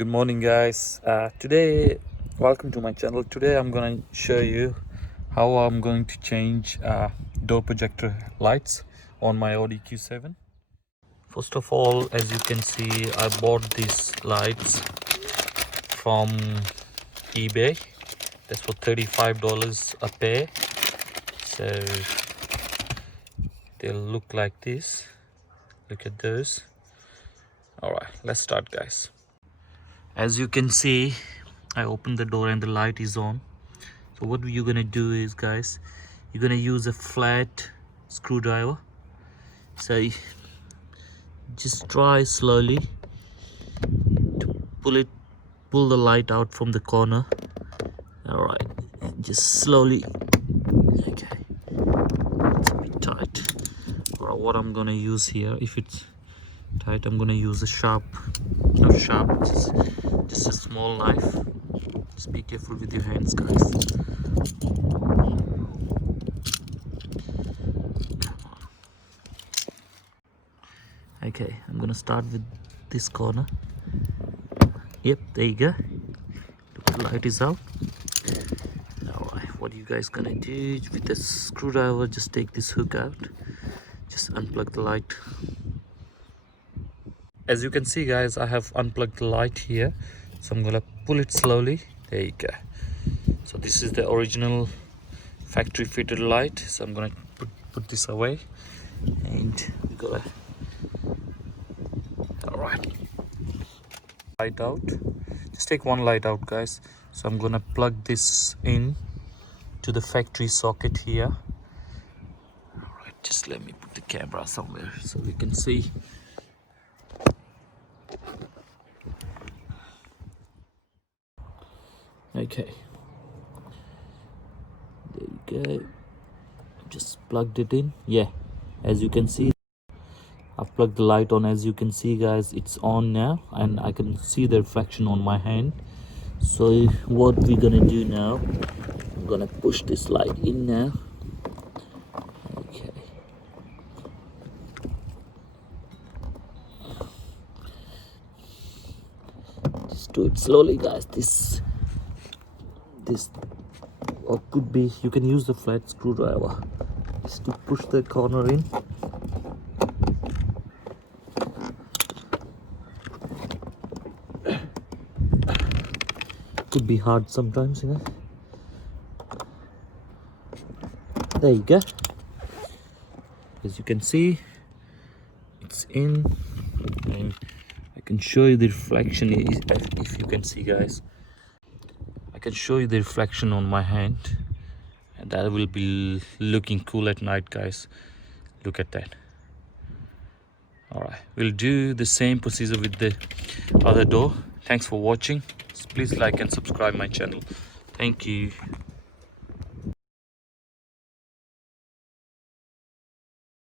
Good morning guys. Welcome to my channel. Today I'm going to show you how I'm going to change door projector lights on my AUDI Q7. First of all, as you can see, I bought these lights from eBay. That's for $35 a pair. So they'll look like this. Look at those. Alright, let's start guys. As you can see, I opened the door and the light is on. So what you're gonna do is, guys, you're gonna use a flat screwdriver. So just try slowly to pull the light out from the corner. All right, just slowly. Okay, it's a bit tight. Or what I'm gonna use here, if it's tight, I'm gonna use a just a small knife. Just be careful with your hands, guys. Okay, I'm gonna start with this corner. Yep, there you go. The light is out. Alright, what you guys gonna do with the screwdriver? Just take this hook out. Just unplug the light. As you can see guys, I have unplugged the light here, so I'm gonna pull it slowly. There you go. So this is the original factory fitted light, so I'm gonna put this away, and we gotta, all right, light out. Just take one light out guys. So I'm gonna plug this in to the factory socket here. All right, just let me put the camera somewhere so we can see. Okay, there you go. Just plugged it in. Yeah, as you can see, I've plugged the light on. As you can see guys, it's on now and I can see the reflection on my hand. So what we're gonna do now, I'm gonna push this light in now. Okay, just do it slowly guys. This or could be, you can use the flat screwdriver just to push the corner in. Could be hard sometimes, you know. There you go. As you can see, it's in, and I can show you the reflection. If you can see guys, I can show you the reflection on my hand, and that will be looking cool at night guys. Look at that. All right, we'll do the same procedure with the other door. Thanks for watching. Please like and subscribe my channel. Thank you.